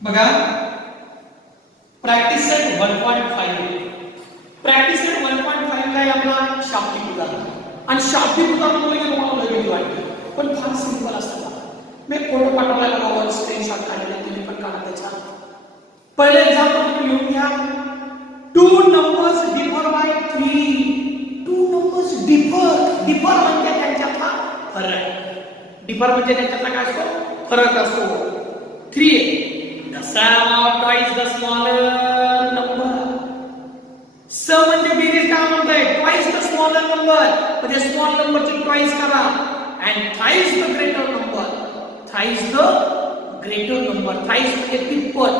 बघा practice set 1.5 practice set 1.5 काय आपला शाब्दिक उदाहरण आणि शाब्दिक उदाहरण म्हणजे तुम्हाला लगेच वाटते पण फार सिंपल असतात मी फोटो पाठवला बघा स्क्रीनशॉट काढले तुम्ही पण काढा त्याचा पहिले एक्झाम्पल तुम्ही लिहून घ्या two numbers differ by 3 two numbers differ म्हणजे त्यांच्यातला फरक डिफर म्हणजे त्यांच्यातला काय असतो फरक असतो 3 the sum of twice the smaller number सम म्हणजे बेरीज काय म्हणताय twice the smaller number म्हणजे स्मॉल नंबरची twice करा and thrice the greater number thrice the greater number thrice म्हणजे तिप्पट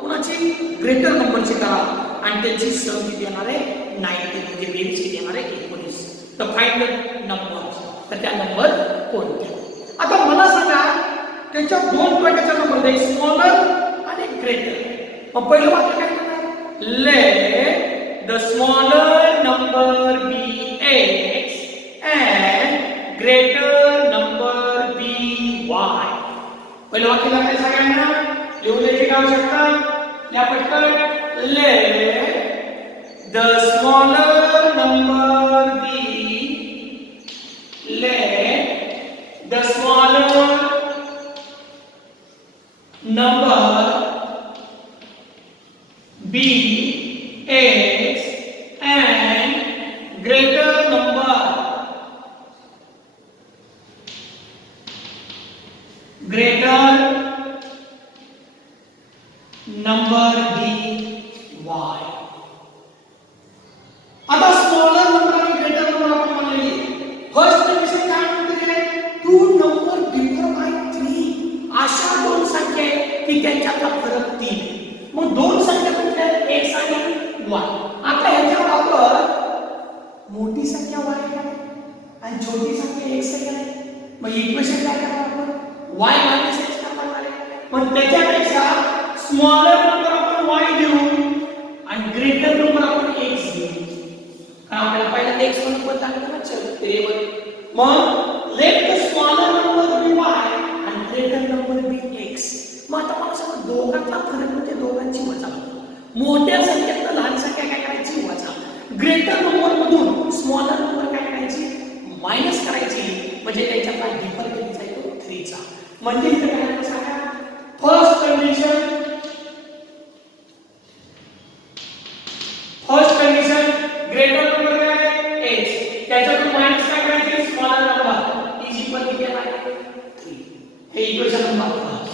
कुणाची ग्रेटर नंबरची करा आणि त्याची सम किती येणार आहे 90 म्हणजे बेरीज किती येणार आहे 19 तर फाइंड द नंबर्स तर त्या नंबर कोणते आता मला सांगा त्याच्या दोन प्रकारचे नंबर आहेत स्मॉलर आणि ग्रेटर मग पहिलं वाक्य काय म्हणणार let the smaller number be x and greater number be y पहिलं वाक्य काय सगळ्यांना लिहून द्यायची आवश्यकता या पटकन let the smaller number be let the smaller number be x and greater number be y आता स्मॉलर नंबर आणि ग्रेटर नंबर आपण म्हणले फर्स्ट कंडिशन काय म्हणते टू नंबर डिफर बाय 3 अशा दोन संख्या की त्यांच्यातला फरक 3 मग दोन संख्या कोणत्या x आणि y आता ह्याच्यावर आपण मोठी संख्या y आहे आणि छोटी संख्या x आहे मग इक्वेशन काय करणार आपण y x करणार आहे पण त्याच्यापेक्षा स्मॉलर नंबर आपण y घेऊ आणि ग्रेटर नंबर आपण x घेऊ आपल्याला पहिल्यांदा x म्हणून बदलायचं ना चल ते मग let the smaller number be y आणि ग्रेटर नंबर बी x मग आता मला सांगा दोघांचा फरक म्हणजे दोघांची वजा मोठ्या संख्येतून लहान संख्या काय करायची वजा ग्रेटर नंबर मधून स्मॉलर नंबर काय करायची मायनस करायची म्हणजे त्याच्यातला डिफर कितीचा येतो 3 चा म्हणजे इथे काय करायचं सांगा फर्स्ट कंडिशन ग्रेटर नंबर काय आहे x त्याच्यातून मायनस काय करायचे smaller number is equal to काय आहे 3 हे इक्वेशन नंबर 5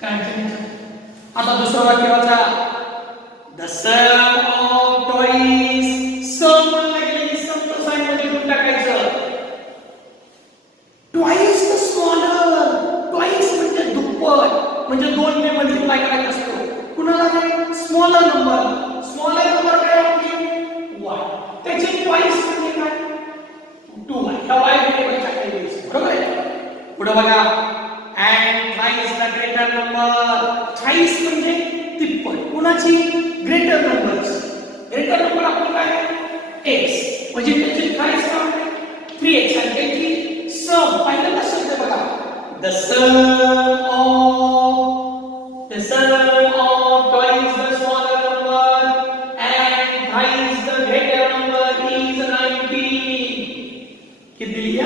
काय आता दुसरा वाक्य वाचा द सम ऑफ ट्वाइस सम म्हणलं की सम तो साइन मध्ये कुठे टाकायचं ट्वाइस द स्मॉलर ट्वाइस म्हणजे दुप्पट म्हणजे 2 ने मल्टिप्लाय करायचं असतो कुणाला नाही स्मॉलर नंबर काय y त्याचे ट्वाइस म्हणजे काय 2y ह्या y मध्ये टाकायचं बरोबर आहे पुढे बघा and thrice the greater number thrice म्हणजे तिप्पट कुणाची ग्रेटर नंबर आपण काय x म्हणजे त्याची thrice काय होते 3x आणि त्याची सम पहिल्यांदा शब्द बघा the sum of twice the smaller number and thrice the greater number is 90 किती दिली 90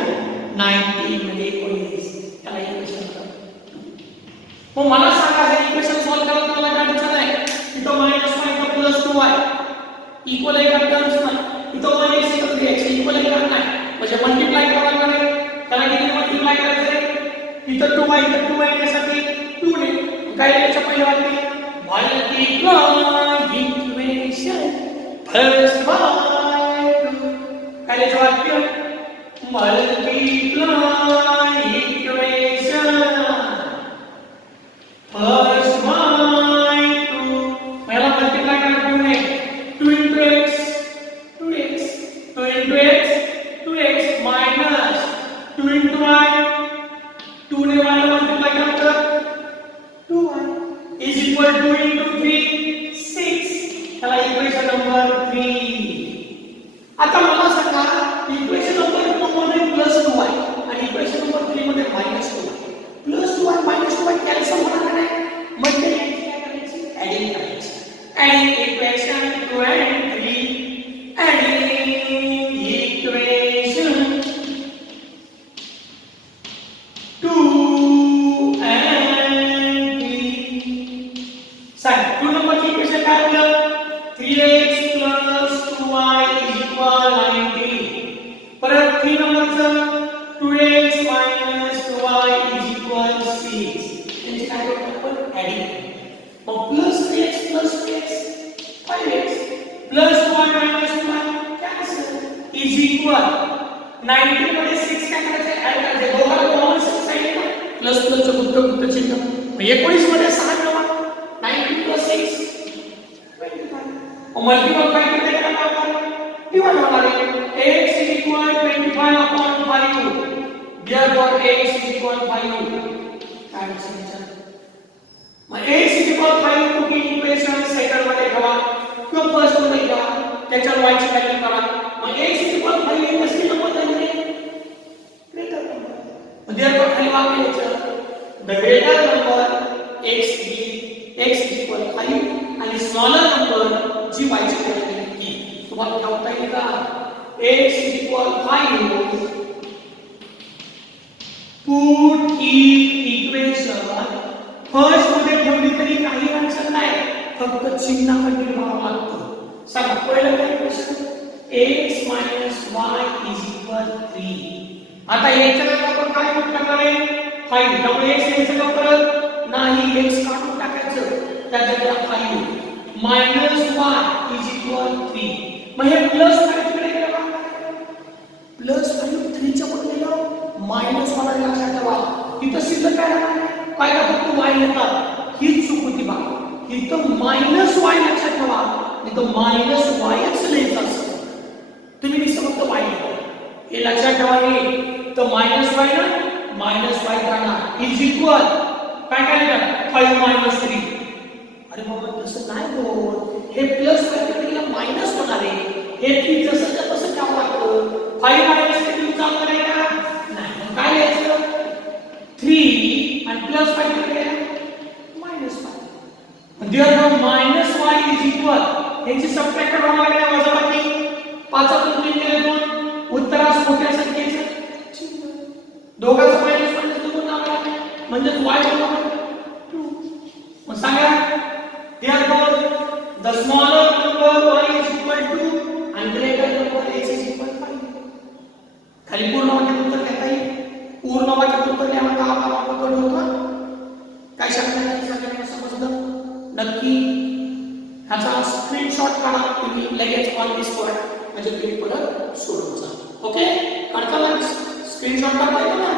म्हणजे 19 त्याला इक्वेशन मग मला सांगा हे इक्वेशन सॉल्व करायला मला काय अडचण आहे इथं -y इथं +2y इक्वल आहे का टर्म्स नाही इथं 1x इथं 3x इक्वल आहे का नाही म्हणजे मल्टिप्लाय करावं लागणार त्याला किती मल्टिप्लाय करायचं इथं 2y इथं 2y येण्यासाठी 2 ने काय याच्या पहिले वाक्य मल्टिप्लाय इक्वेशन फर्स्ट बाय काय याचं वाक्य मल्टिप्लाय इक्वेशन फर्स्ट बाय 2 मला मल्टिप्लाय करा 2 ने 2 into x 2x 2 into x 2x minus 2 into y 2 ने y मल्टिप्लाय करा 2y is equal to 2 into 3 6 त्याला इक्वेशन नंबर 3 आता मला सांगा इक्वेशन नंबर 2 मध्ये +2y आणि इक्वेशन नंबर 3 मध्ये -2y +2y -2y कॅन्सल होणार नाही गुप्त चिन्ह. 19 मध्ये 6 मिळवा. 19 + 6 25. मल्टिपल फाय केले का काय होणार? डिवाइड होणार आहे. x = 25/5. therefore x = 5. काय विचार? मग x = 5 कुठे इक्वेशन सेकंड मध्ये ठेवा किंवा फर्स्ट मध्ये ठेवा. त्याच्यावर y ची व्हॅल्यू काढा. मग x = 5 हे कसं नंबर झाले? Greater number. मग therefore खाली वापरायचं the greater number x = 5 आणि smaller number जी y ची व्हॅल्यू आहे तुम्हाला ठेवता येईल का? x = 5 put in equation first मध्ये ठेवली तरी काही अडचण नाही, फक्त चिन्ह कंटिन्यू करावं लागतं. सांगा पहिलं काय इक्वेशन x - y = 3. आता याच्याला आपण काय पुट करणार आहे? 5. त्यामुळे x यायचं का परत? नाही, x काढून टाकायचं. त्या जागेला 5 - y = 3. मग हे प्लस 5 कडे गेलं का? प्लस 5 3 च्या पुढे गेलं -1 लक्षात ठेवा. इथं सिद्ध काय राहणार? काय का फक्त y येतात. ही चूक होती बा. इथं -y लक्षात ठेवा. इथं -yच लिहायचं असतं. तुम्ही नुसतं फक्त y लिहा. हे लक्षात ठेवा. हे तर -y ना -y राहणार इक्वल काय काय लिहितात 5 - 3. अरे बाबा तसं नाही होत. हे प्लस कडे मायनस होणार आहे. हे 3 जसं तसं ठेवावं लागतं. 5 - 3 चालू करायला नाही. काय लिहायचं? 3 आणि प्लस 5 कडे -5. म्हणजे -y = याची सबट्रॅक्ट करावं लागेल. वजाबाकी 5 तून 3 गेले 2. उत्तरास मोठ्या संख्येचं चिन्ह. दोघांचं -1 दोन नाव म्हणजे y बरोबर 2. मग सांगा therefore the smaller number y = 2 and greater number x = 5. खाली पूर्ण वाक्यात उत्तर देता येईल. पूर्ण वाक्यात उत्तर द्यावं का आपण होतं? काय सांगण्याचं समजलं नक्की? ह्याचा स्क्रीनशॉट काढा तुम्ही लगेच ऑन दी स्पॉट, म्हणजे तुम्ही परत सोडवून जा. ओके, काढता ना स्क्रीनशॉट काढता ना?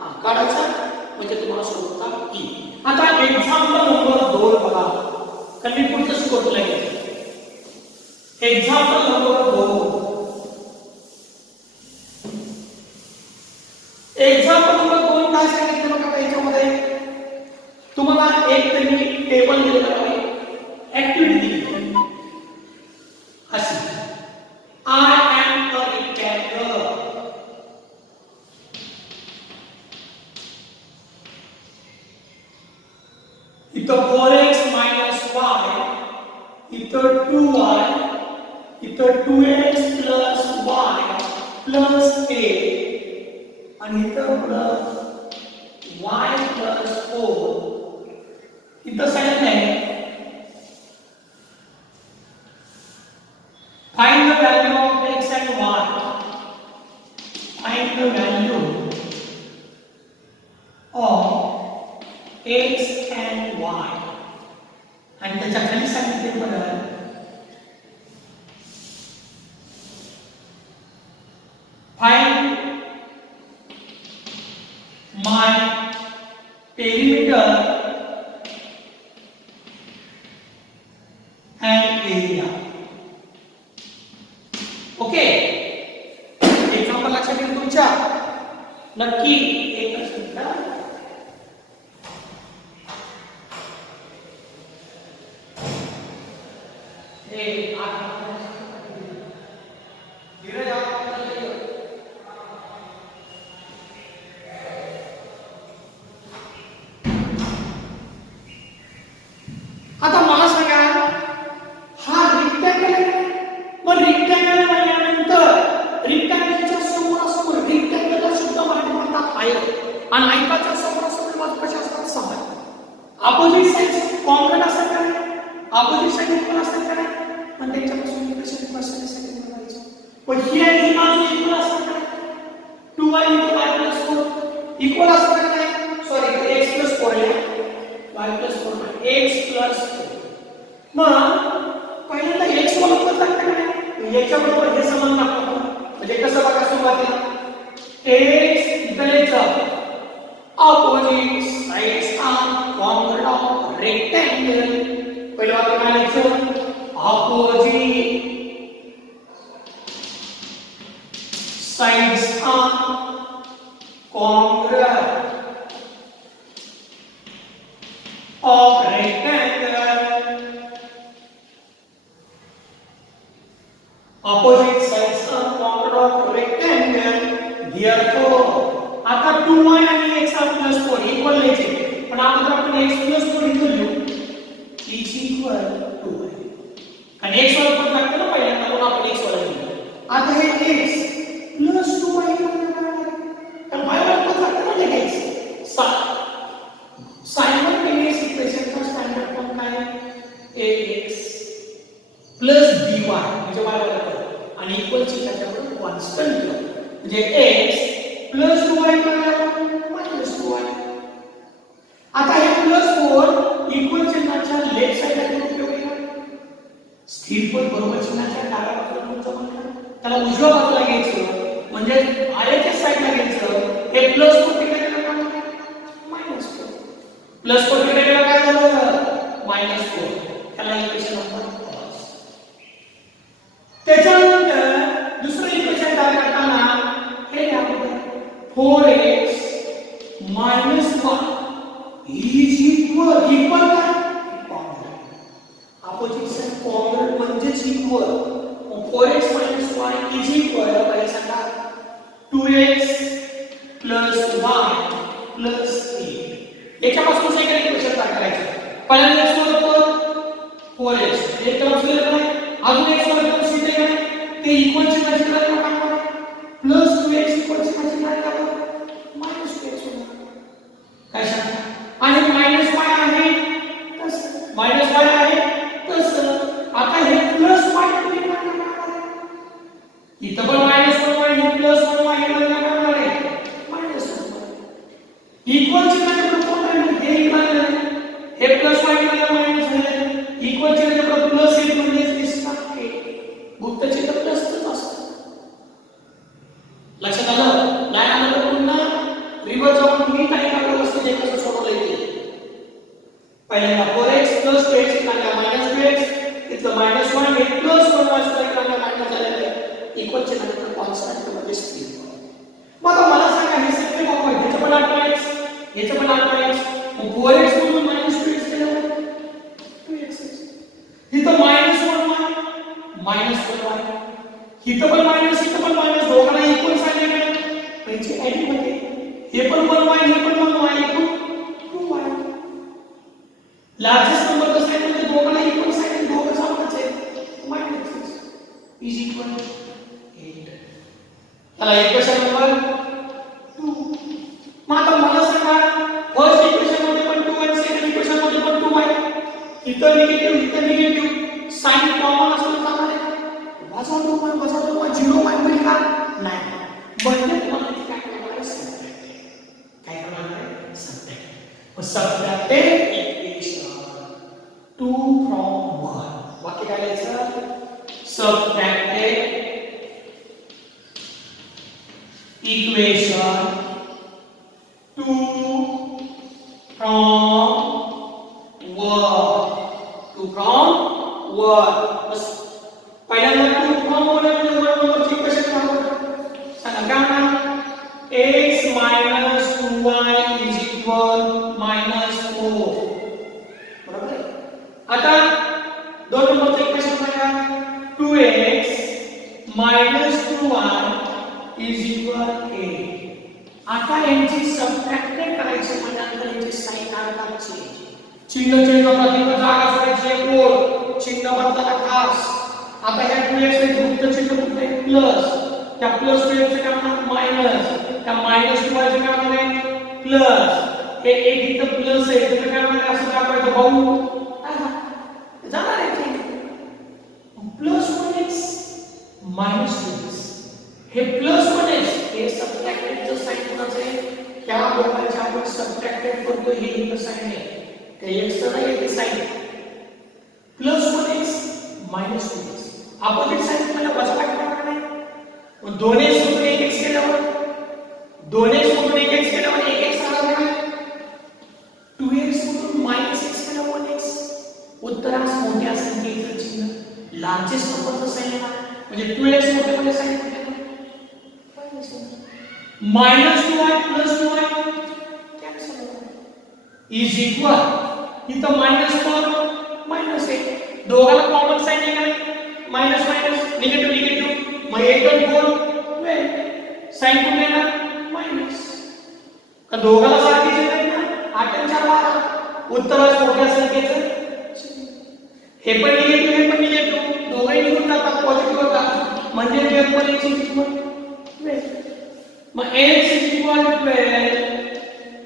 हां, काढायचा म्हणजे तुम्हाला सोडवता येईल. आता एक्झाम्पल नंबर 2 बघा. कारण मी पुढचं शिकवतो लगेच. Example number 2. एक्झाम्पल नंबर 2 काय सांगितलं बघा. याच्यामध्ये तुम्हाला एक त्यांनी टेबल दिलेलं आहे, ऍक्टिव्हिटी दिली अशी. I am a rectangle. इथं 4x - y, इथं 2y, इथं 2x + y + a आणि इथं प्लस y + 4. इथं सांगितलं आहे find the value of x and y. Find the value of x and y. आणि त्याच्या खाली सांगितले बघा find my perimeter and area. Okay, example लक्षात येईल तुमच्या नक्की. एकच मिनिट. आता मला सांगा, हा रेक्टँगल आहे. मग रेक्टँगल म्हणल्यानंतर रेक्टँगलच्या समोरासमोर रेक्टँगलला सुद्धा मराठी म्हणतात आयत आणि आयताच्या समोरासमोर बाजू कशा असतात? समान. अपोजिट साइड्स कॉमन असतात का नाही? अपोजिट साइड इक्वल असतात का नाही? आणि त्याच्यापासून इक्वेशन पर्सेंट सेकंड बनवायचं. पण ही आणि ही बाजू इक्वल असतात का नाही? 2y * y + 4 इक्वल असतात का नाही? सॉरी, x + 4 आहे, y + 4 x + 4. मग पहिल्यांदा x बरोबर टाकता का नाही? याच्या बरोबर हे समान टाकतो. म्हणजे कसं बघा सुरुवातीला x इथं लिहायचं अपोजिट साइड रेक्टँगल पहिलं वाक्य काय लिहायचं opposite sides are congruent of rectangle opposite sides are congruent of rectangle therefore आता 2y आणि x प्लस 4 इक्वल लिहायचे पण आता आपण x प्लस 4 इथं लिहू is equal to y आणि x वर पण लागतं ना पहिल्यांदा म्हणून आपण x वर लिहू आता हे x प्लस 2y कारण y वर पण लागतं ना लगेच सायमल्टेनियस इक्वेशन चा स्टँडर्ड फॉर्म काय ax प्लस by म्हणजे y वर लागतं आणि इक्वल ची त्याच्यावर कॉन्स्टंट म्हणजे x plus 2y minus 2y आता हे प्लस 4 इक्वल चिन्हाच्या लेफ्ट साइडला काय उपयोग आहे स्थिर पद बरोबर चिन्हाच्या डाव्या बाजूला कोणता म्हणतात त्याला उजव्या बाजूला घ्यायचं म्हणजे आल्याच्या साइडला घ्यायचं हे प्लस 4 तिकडे गेलं काय मायनस 4 प्लस 4 तिकडे गेलं काय झालं मायनस 4 त्याला इक्वेशन नंबर त्याच्यानंतर दुसरं इक्वेशन तयार करताना हे लिहावं 4x minus 1 is equal opposite side congruent म्हणजेच equal 4x minus 1 is equal पहिले सांगा 2x plus y plus 8 याच्यापासून सेकंड इक्वेशन तयार करायचं पहिल्यांदा x बरोबर 4x एक तरफ दिलं काय अजून x बरोबर सीधे काय ते इक्वल चिन्हाची गरज काय प्लस 2x इक्वल चिन्हाची गरज काय मायनस 2x काय सांगा आणि मायनस y आहे तसं मायनस y आहे तसं आता हे प्लस y तुम्ही इथं पण मायनस 1y हे प्लस 1y हे म्हणजे काय होणार आहे मायनस 1y इक्वल चिन्हाचे प्रपोज आहे हे इक्वल हे प्लस y म्हणजे मायनस आहे इक्वल चिन्हाचे प्रपोज प्लस 1 म्हणजे दिसणार आहे गुप्त चिन्ह प्लसच असतं लक्षात आलं नाही आलं तर पुन्हा रिव्हर्स जाऊन तुम्ही काय करावं असतं जे कसं सोडवलं येते पहिल्यांदा 4x प्लस 2x इकडे मायनस 2x इथलं मायनस 1 हे प्लस 1 वाजता इकडे मायनस झालेलं इक्वल चिन्हाचं कॉन्स्टंट मध्ये स्थिर मग मला सांगा हे सगळे बघा ह्याचं पण 8x ह्याचं पण 8x मग 4x म्हणून मायनस 2x केलं 2x इथं मायनस 1 मायनस 1 इथं पण मायनस दोघांना इक्वल सांगितलं म्हणजे ऍडिंग होते हे पण 1y हे पण 1y equal 2y largest number कसं आहे म्हणजे दोघांना इक्वल सांगितलं दोघं सारखंच आहे मायनस इज इक्वल 8 त्याला इक्वेशन नंबर 2 मग आता मला सांगा फर्स्ट इक्वेशन मध्ये पण 2 आणि सेकंड इक्वेशन मध्ये पण 2 आहे इथं निगेटिव्ह साइन कॉमन असलं चालणार आहे वजा 2y 0 म्हणजे का नाही म्हणजे तुम्हाला इथे काय करणार आहे सबट्रॅक्टेड इक्वेशन 2 from 1 वाक्य काय लिहायचं सबट्रॅक्टेड इक्वेशन 2 from 1 बस पहिल्यांदा 2 from 1 म्हणजे 1 नंबरची इक्वेशन सांगा काय म्हणा x minus 2y is equal minus 4 बरोबर आहे आता 2 नंबरचं इक्वेशन सांगा 2x minus 2y is equal 8 आता यांची सबट्रॅक्टेड करायची म्हणजे नंतर यांची साइन काढायची चिन्ह चेंज होतात किंवा जागा सोडायची ओळ चिन्ह बदलायला खास आता ह्या 2x चे गुप्त चिन्ह कुठे प्लस त्या प्लस 2x चे काय होणार मायनस त्या मायनस 2y चे काय होणार प्लस हे एक इथं प्लस आहे तर काय होणार असं दाखवायचं भाऊ जाणार आहे प्लस 1x मायनस 2x हे प्लस 1x हे सबट्रॅक्टेडचं साइन कोणाचं आहे त्या दोघांचे आपण सबट्रॅक्टेड करतो हे इथं साइन आहे ते x तर नाही ते sign plus 1x minus 2x opposite sign मला वजा टाकणार नाही मग 2x सोबत 1x केल्यावर 2x सोबत 1x केल्यावर 1x आला नाही 2x सोबत -x केल्यावर लार्जेस्ट नंबरचं साइन येणार म्हणजे 2x मोठे म्हणजे साइन कुठे -2y + 2y cancel is equal इथं -4 -1 दोघांना कॉमन साइन आहे मायनस मायनस निगेटिव्ह निगेटिव्ह मग 8 आणि 4 साइन कुठे येणार मायनस का दोघांना सारखीच येणार ना 8 आणि 4 12 उत्तरास मोठ्या संख्येचं हे पण निगेटिव्ह दोघंही निघून जातात पॉझिटिव्ह होतात म्हणजे therefore x is equal 12 मग x is equal 12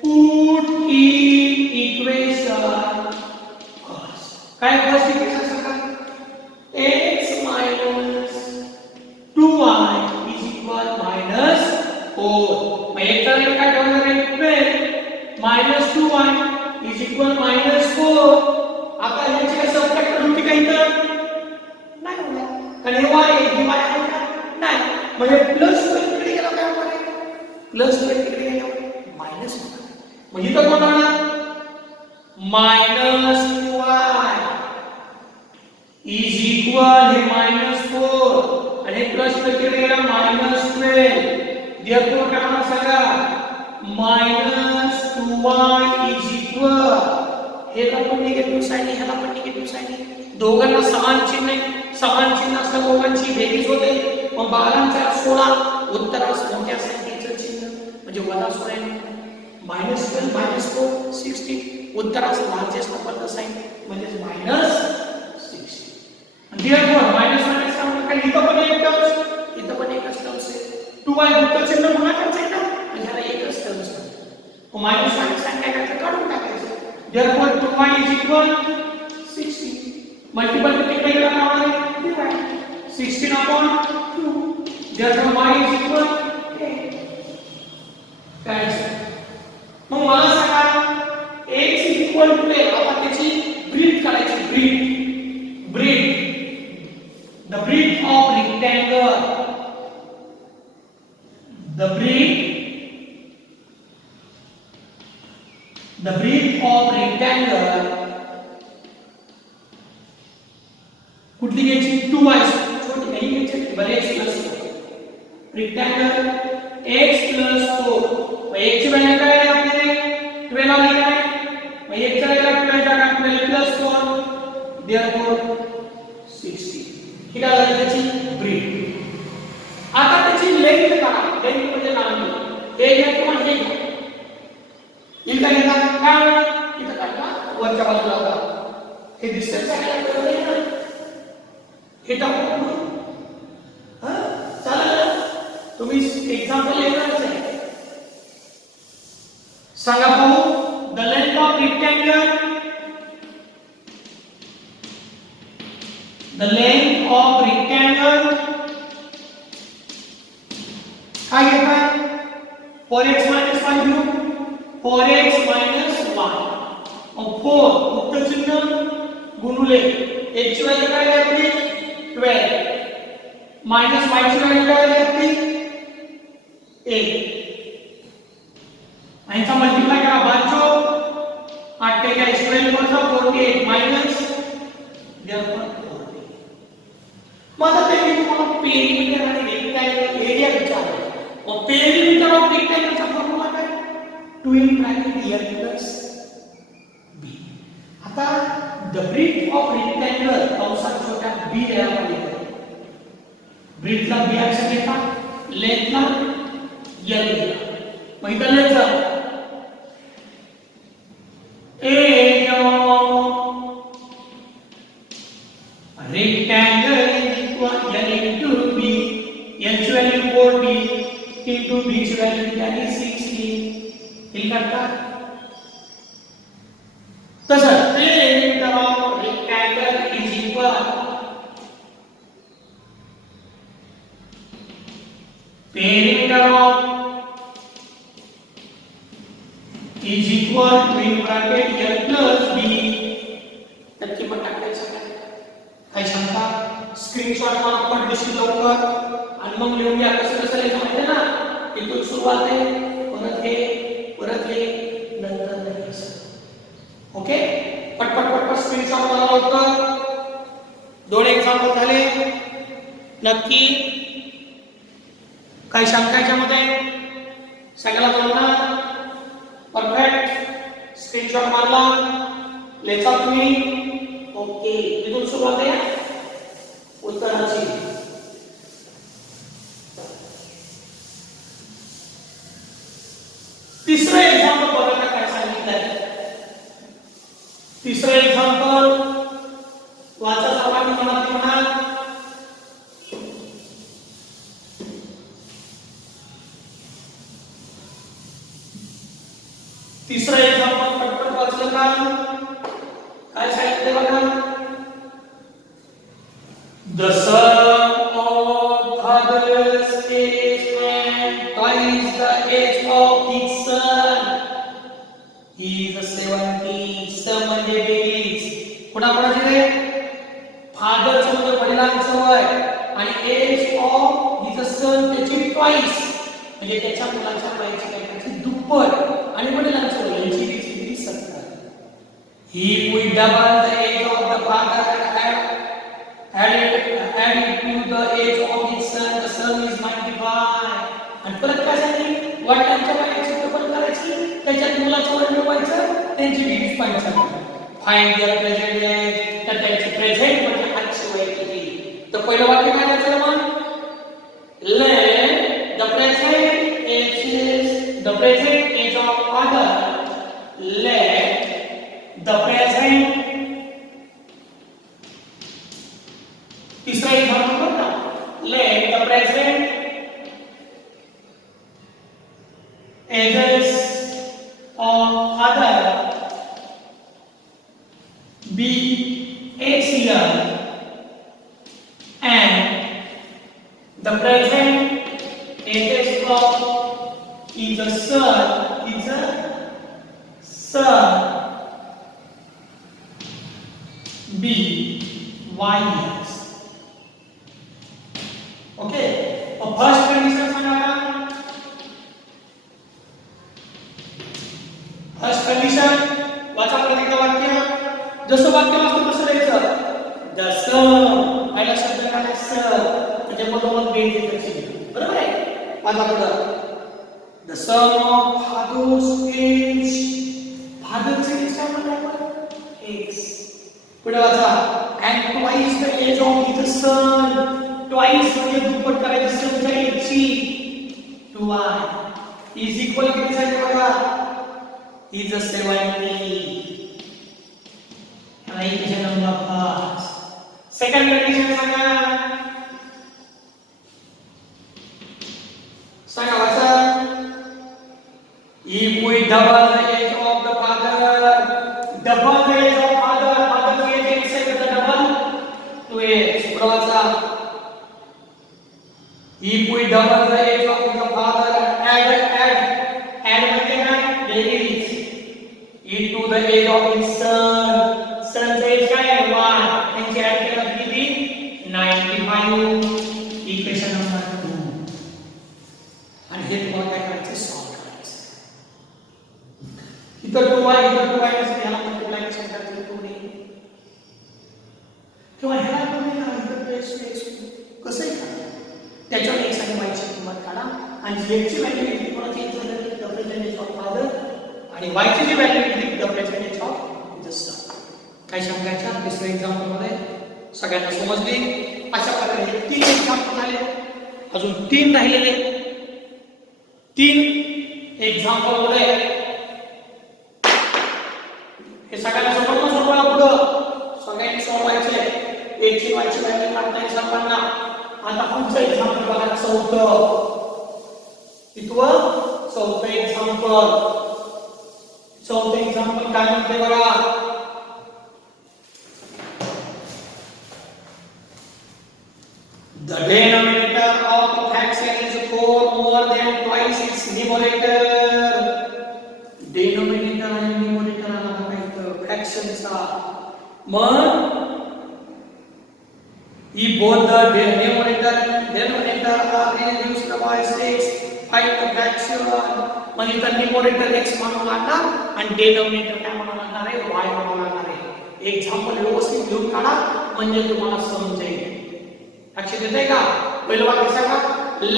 put in equation first काय फर्स्ट इक्वेशन सांगा x minus 2y is equal minus 4 मग एक तर काय ठेवणार आहे 12 minus 2y is equal minus 4 आता ह्याची काय सबट्रॅक्ट होती का इथं नाही होणार कारण हे y आहे का नाही म्हणजे प्लस 12 इकडे गेला काय होणार आहे प्लस 12 इकडे गेला मायनस होणार मग इथं कोण राहणार मायनस 2y इज इक्वल हे -4 आणि प्लस इकडे गेला -12 therefore काय होणार सगळा -2y इज इक्वल ह्याला पण निगेटिव्ह साइन आहे ह्याला पण निगेटिव्ह साइन आहे दोघांना समान चिन्ह आहे समान चिन्ह असतं दोघांची बेरीज होते मग 12 16 उत्तरास मोठ्या संख्येचं चिन्ह म्हणजे -16 -12 -4 16 उत्तरास लार्जेस्ट नंबरचं साइन म्हणजे -16 आणि therefore मायनस मायनस काय काय इथं पण एक टर्म्स इथं पण एकच टर्म्स आहे 2y उत्तर चिन्ह गुणाकाराचं आहे ना म्हणजे ह्याला एकच टर्म्स आहे मग मायनस मायनस काय करायचं काढून टाकायचं therefore 2y is equal 16 multiple multiply करना होगा divide 16 upon 2 therefore y is equal 8 cancel मग मला सांगा x is equal to 8 आता त्याची ब्रीथ काढायची breath the breadth of rectangle the breadth of rectangle कुठली घ्यायची 2y छोटी नाही घ्यायची बरे x + rectangle x + 4 मग x ची व्हॅल्यू काय आहे आपल्याकडे 12 आली काय मग x च्या जागेला 12 टाका 12 + 4 therefore 60 ही काय झाली त्याची ब्रीथ आता त्याची लेंथ काढा लेंथ म्हणजे लांबी हे घ्या किंवा हे घ्या इथं घेता काय इथं काढा वरच्या बाजूला होता हे डिस्टन्स आहे ना हे टाकू हां चला तुम्ही एक्झाम्पल लिहायचं आहे सांगा पाहू the length of rectangle the length of rectangle काय घेता 4x - 5 घेऊ 4x - 1 और 4 उत्तर चिन्ह गुणुले x ची व्हॅल्यू काय आहे आपली 12 मायनस y ची व्हॅल्यू काय आहे आपली 8 यांचा मल्टिप्लाय करा बाजू 8 टे काय x व्हॅल्यू वरचा 48 मायनस therefore मग आता ते मी तुम्हाला पेरिमीटर आणि रेक्टँगल एरिया विचारलं मग पेरिमीटर ऑफ रेक्टँगलचा फॉर्म्युला काय 2 in bracket l plus b आता द ब्रीथ ऑफ रेक्टँगल कंसात छोट्या b द्यायला पाहिजे ब्रीथला b अक्षर घेता लेंथला l घेता मग इथं length area rectangle is equal l into b l ची व्हॅल्यू 40 into b ची व्हॅल्यू यानी 60 हे करतात तसं perimeter of rectangle is equal perimeter of is equal to in bracket l plus b तर किंमत टाकायची काय सांगता स्क्रीनशॉट मला पटदिशी लवकर आणि मग लिहून घ्या कसं कसं लिहायचं माहिती ना इथून सुरुवात आहे परत हे नंतर ओके पटपट स्क्रीनशॉट मला लवकर दोन एक्झाम्पल झाले नक्की काही शंका याच्यामध्ये सगळ्याला जमणार परफेक्ट स्क्रीनशॉट मारला लेखा तुम्ही ओके इथून सुरुवात आहे उत्तराची तिसरं एक्झाम्पल बघा काय सांगितलंय तिसरं एक्झाम्पल वाचा सर्वांनी मनात म्हणा तिसरं एक्झाम्पल पटपट वाचलं का काय सांगितलंय बघा The son of father's age and twice the age of his son. He is a 70 son म्हणजे बेरीज कोणाकोणाचे रे फादरचं म्हणजे वडिलांचं वय आणि एज ऑफ हिज सन त्याची ट्वाइस म्हणजे त्याच्या मुलाच्या वयाची काय त्याची दुप्पट आणि वडिलांचं वय यांची किती 70. He would double the age of the father and add to the age of his son. The son is 95. आणि परत काय सांगितले वडिलांच्या वयाची डबल करायची त्याच्यात मुलाचं वय मिळवायचं त्यांची degree 95. Find their present age तर त्यांची प्रेझेंट म्हणजे आजची वय किती तर पहिलं वाक्य काय करायचं मग let the present age of father let the present तीसरा एक्झाम्पल बघा let the present ages of father be 8 years and the present ages of his son be y years. Okay first condition सांगा का first condition वाचा परत एकदा वाक्य जसं वाक्य वाचतो तसं लिहायचं द सन पहिला शब्द काय सन म्हणजे मधोमध बेस येते बरोबर आहे वाचा पुढे the son of father's age फादरचे एज काय म्हणतात आपण एक्स पुढे वाचा and twice the age of his son twice म्हणजे दुप्पट करायचं संख्या याची 2y इज इक्वल किती झाले बघा is a 70 right number 5 second condition सांगा वाचा if we double the age of the father double the age of father age is equal to double to age वाचा if we double the age of the father and add म्हणजे काय बेरीज into the age of his son age काय आहे 1 त्यांची add केलं किती 95 equation number 2 आणि हे तुम्हाला काय करायचं सॉल्व करायचं इथं 2y नसते ह्याला मल्टिप्लिकेशन करायचं 2 ने किंवा ह्याला तुम्ही इथं प्लेस कसं आहे त्याच्यावर x आणि y ची किंमत काढा आणि z ची व्हॅल्यू किती कोणा चेंज झाली द प्रेझेंट ऑफ फादर आणि y ची व्हॅल्यू किती द प्रेझेंट ऑफ द सन काय शंकाच्या तिसऱ्या एक्झाम्पल मध्ये सगळ्यांना समजली अशा प्रकारे हे 3 एक्झाम्पल झाले अजून 3 राहिलेले 3 एक्झाम्पल मध्ये हे सगळ्यांना समजलं सोडवा पुढे सगळ्यांनी सोडवायचे x ची y ची व्हॅल्यू काढता येईल सर्वांना आता पुढचं एक्झाम्पल बघा चौथं एक्झाम्पल काय म्हणते बघा the denominator of the fraction is 4 more than twice its numerator denominator आणि numerator आला बघा इथं फ्रॅक्शनचा मग if both the denominator are reduced by 6 find the fraction म्हणजे तर न्यूमरेटर x म्हणून लागणार आणि डिनोमिनेटर काय म्हणून लागणार आहे y म्हणून लागणार आहे एक्झाम्पल व्यवस्थित लिहून काढा म्हणजे तुम्हाला समजेल लक्षात येतंय का? पहिलं वाक्य सांगा.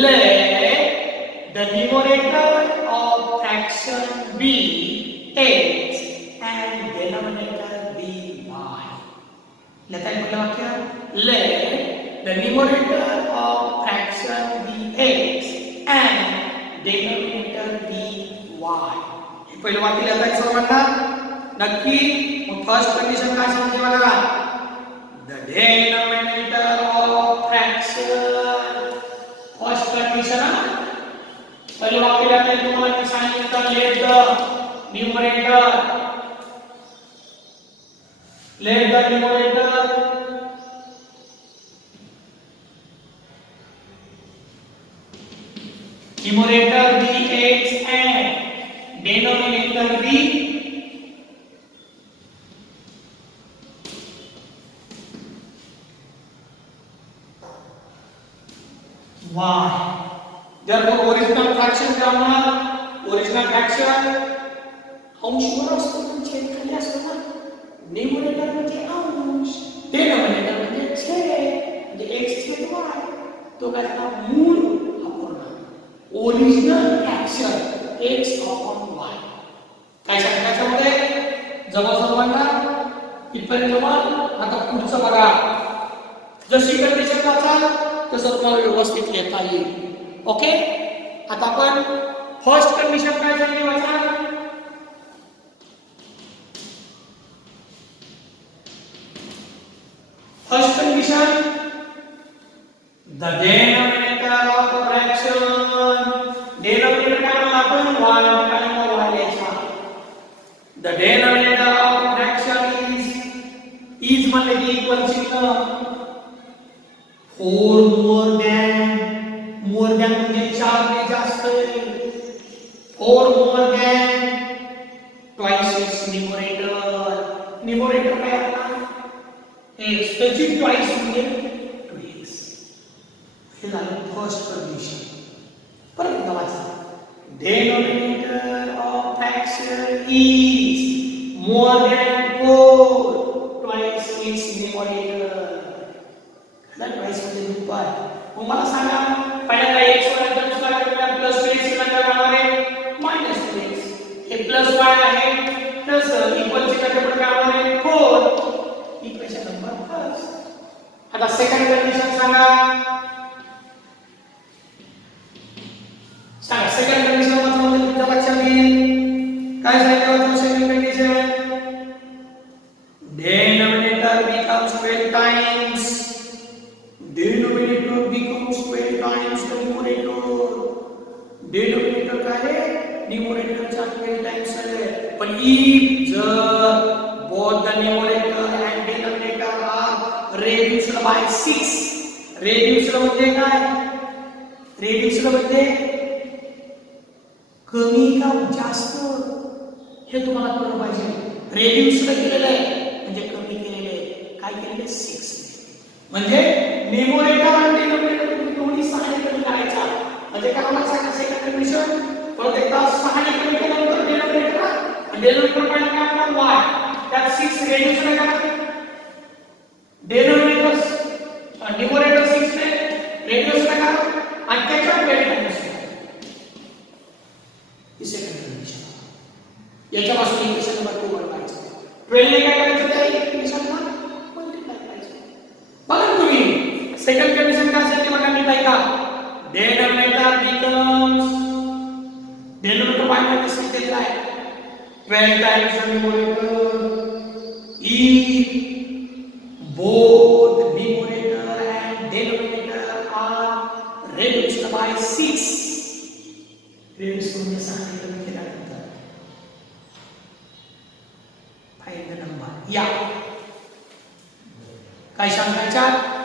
Let the numerator of fraction be x and denominator be y. लेताय पहिलं वाक्य. Let the numerator of fraction be x and denominator be y. हे पहिलं वाक्य लेताय सर्वांना? नक्की. मग फर्स्ट कंडिशन काय सांगते बघा. The denominator of fraction. First condition. पहिलं वाक्य लेताय तुम्हाला मी सांगितलं. Let the numerator. Let the numerator be x and denominator be y. Therefore original fraction grammar, original fraction अंशवर असतो म्हणजे खाली असतो ना. न्यूमरेटर म्हणजे अंश, डिनोमिनेटर म्हणजे छेद, म्हणजे x छेद y. तो काय झाला? मूळ अपूर्णांक. Original fraction x upon y. काय सांगायचं मध्ये? जवळ इथपर्यंत जवळ. आता पुढचं बघा. जशी कंडिशन वाचाल तसं तुम्हाला व्यवस्थित लिहिता येईल. ओके. आता आपण फर्स्ट कंडिशन काय सांगितली वाचा. First condition. The denominator of a fraction. Denominator काय म्हणलं आपण? y. काय म्हणलं y लिहायचा. The denominator of a fraction is म्हणजे की इक्वल चिन्ह. 4 more than म्हणजे 4 ने जास्त. 4 more than twice its numerator. Numerator काय असणार? x. त्याची twice म्हणजे 2x. हे झालं फर्स्ट कंडिशन. परत एकदा वाचा. Denominator of fraction is more than 4 twice its numerator. Twice म्हणजे दुप्पट. मग मला सांगा पहिल्यांदा x वर टर्म्स करायला प्लस 2x नंतर राहणार आहे मायनस 2x. हे प्लस y आहे प्लस इक्वल ची कडे पण राहणार आहे 4. Equation number first. आता सेकंड कंडिशन सांगा. सेकंड कंडिशन म्हणजे तुमच्या लक्षात येईल. काय सांगितलं होतं second condition? Denominator becomes 12 times. Denominator becomes 12 times the numerator. Denominator काय आहे? Numerator चा 12 times आहे. पण if जर both the numerator and denominator are reduced by 6. reduced म्हणजे काय? reduced म्हणजे कमी का जास्त हे तुम्हाला कळलं पाहिजे. reduced केलेलं आहे म्हणजे कमी केलेलं आहे. काय केलेलं आहे? 6. म्हणजे न्यूमरेटर आणि डिनोमिनेटर तुम्ही दोन्ही 6 ने कमी करायचा. म्हणजे काय होणार सांगा सेकंड कंडिशन. परत एकदा 6 ने कमी केल्यानंतर डिनोमिनेटर आणि डिनोमिनेटर काय होणार? y. त्यात 6 रेड्यूस करा. डिनोमिनेटर न्यूमरेटर 6 ने रेड्यूस करा आणि त्याच्यावर मायनस करा. ही सेकंड कंडिशन. याच्यापासून इक्वेशन नंबर 2 बनवायचं. 12 ने काय करायचं? त्या इक्वेशनला मल्टिप्लाय करायचं. बघा तुम्ही सेकंड कंडिशन काय असेल ते बघा नीट ऐका. डिनोमिनेटर becomes डिनोमिनेटर y मध्ये दिलेला आहे 12 times the numerator if both numerator and denominator are reduced by 6. reduce म्हणजे 6 ने कमी केल्यानंतर फाइंड द नंबर. या काय सांगायचं?